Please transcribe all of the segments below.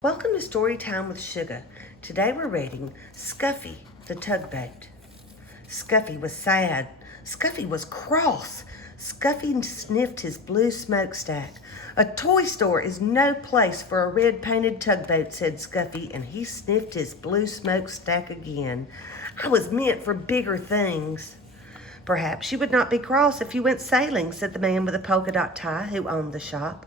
Welcome to Storytime with Sugar. Today we're reading Scuffy the Tugboat. Scuffy was sad. Scuffy was cross. Scuffy sniffed his blue smokestack. A toy store is no place for a red-painted tugboat, said Scuffy, and he sniffed his blue smokestack again. I was meant for bigger things. Perhaps you would not be cross if you went sailing, said the man with a polka dot tie who owned the shop.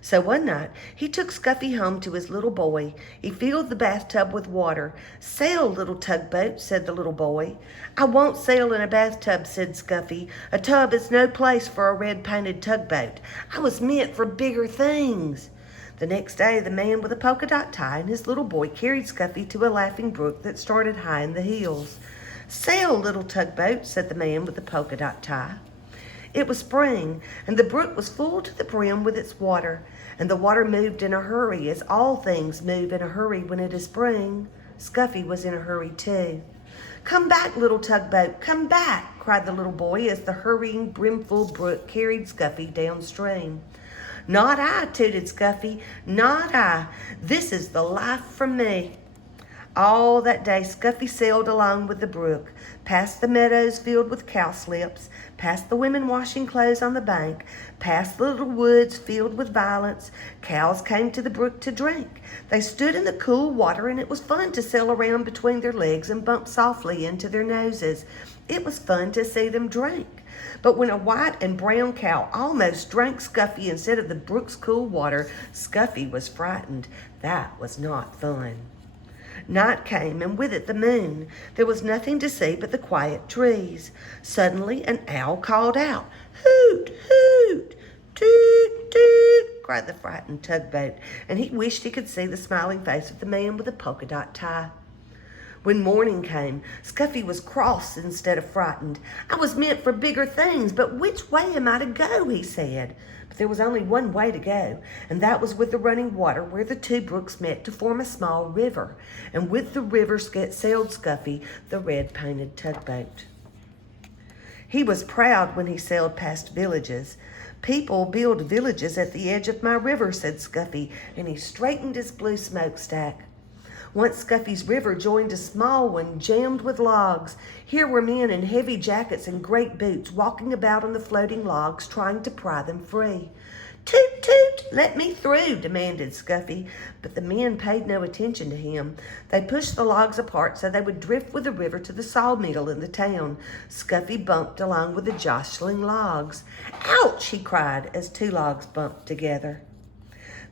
So one night, he took Scuffy home to his little boy. He filled the bathtub with water. Sail, little tugboat, said the little boy. I won't sail in a bathtub, said Scuffy. A tub is no place for a red-painted tugboat. I was meant for bigger things. The next day, the man with a polka dot tie and his little boy carried Scuffy to a laughing brook that started high in the hills. Sail, little tugboat, said the man with the polka dot tie. It was spring, and the brook was full to the brim with its water, and the water moved in a hurry, as all things move in a hurry when it is spring. Scuffy was in a hurry too. Come back, little tugboat, come back, cried the little boy as the hurrying, brimful brook carried Scuffy downstream. Not I, tooted Scuffy, not I. This is the life for me. All that day, Scuffy sailed along with the brook, past the meadows filled with cowslips, past the women washing clothes on the bank, past the little woods filled with violets. Cows came to the brook to drink. They stood in the cool water, and it was fun to sail around between their legs and bump softly into their noses. It was fun to see them drink. But when a white and brown cow almost drank Scuffy instead of the brook's cool water, Scuffy was frightened. That was not fun. Night came, and with it the moon. There was nothing to see but the quiet trees. Suddenly an owl called out, "Hoot, hoot, toot, toot," cried the frightened tugboat, and he wished he could see the smiling face of the man with the polka dot tie. When morning came, Scuffy was cross instead of frightened. I was meant for bigger things, but which way am I to go, he said. But there was only one way to go, and that was with the running water where the two brooks met to form a small river. And with the river sailed Scuffy, the red-painted tugboat. He was proud when he sailed past villages. People build villages at the edge of my river, said Scuffy, and he straightened his blue smokestack. Once Scuffy's river joined a small one jammed with logs. Here were men in heavy jackets and great boots walking about on the floating logs trying to pry them free. "Toot, toot, let me through," demanded Scuffy, but the men paid no attention to him. They pushed the logs apart so they would drift with the river to the sawmill in the town. Scuffy bumped along with the jostling logs. "Ouch," he cried as two logs bumped together.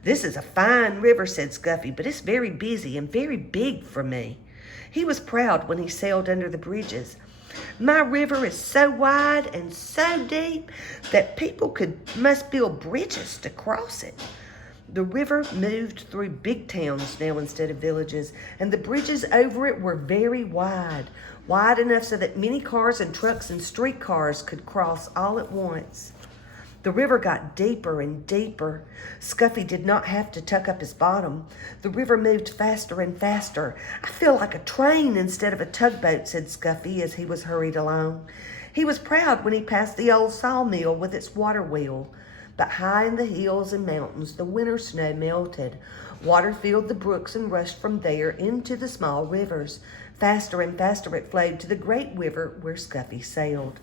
"This is a fine river," said Scuffy, "but it's very busy and very big for me." He was proud when he sailed under the bridges. "My river is so wide and so deep that people must build bridges to cross it." The river moved through big towns now instead of villages, and the bridges over it were very wide enough so that many cars and trucks and streetcars could cross all at once. The river got deeper and deeper. Scuffy did not have to tuck up his bottom. The river moved faster and faster. "I feel like a train instead of a tugboat," said Scuffy as he was hurried along. He was proud when he passed the old sawmill with its water wheel. But high in the hills and mountains, the winter snow melted. Water filled the brooks and rushed from there into the small rivers. Faster and faster it flowed to the great river where Scuffy sailed.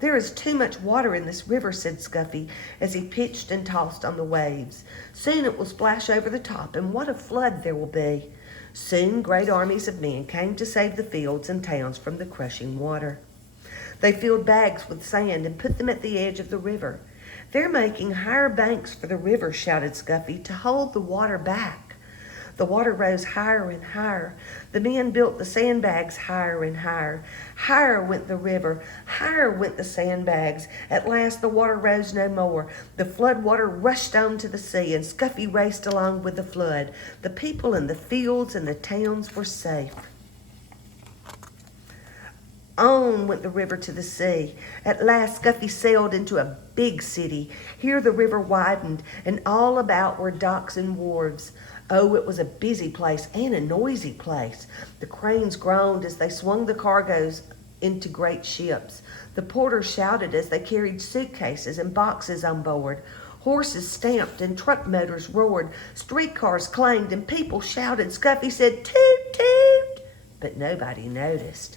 "There is too much water in this river," said Scuffy as he pitched and tossed on the waves. "Soon it will splash over the top, and what a flood there will be." Soon great armies of men came to save the fields and towns from the crushing water. They filled bags with sand and put them at the edge of the river. "They're making higher banks for the river," shouted Scuffy, "to hold the water back." The water rose higher and higher. The men built the sandbags higher and higher. Higher went the river. Higher went the sandbags. At last the water rose no more. The flood water rushed on to the sea, and Scuffy raced along with the flood. The people in the fields and the towns were safe. On went the river to the sea. At last Scuffy sailed into a big city. Here the river widened, and all about were docks and wharves. Oh, it was a busy place and a noisy place. The cranes groaned as they swung the cargoes into great ships. The porters shouted as they carried suitcases and boxes on board. Horses stamped and truck motors roared. Streetcars clanged and people shouted. Scuffy said, "Toot, toot," but nobody noticed.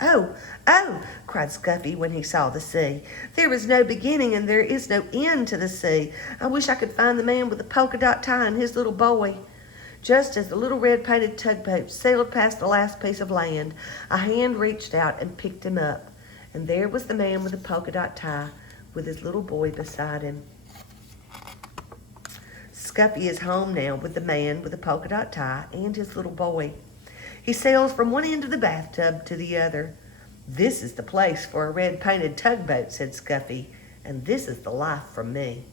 "Oh, oh," cried Scuffy when he saw the sea. "There is no beginning and there is no end to the sea. I wish I could find the man with the polka dot tie and his little boy." Just as the little red-painted tugboat sailed past the last piece of land, a hand reached out and picked him up. And there was the man with the polka dot tie with his little boy beside him. Scuffy is home now with the man with the polka dot tie and his little boy. He sails from one end of the bathtub to the other. "This is the place for a red-painted tugboat," said Scuffy, "and this is the life for me."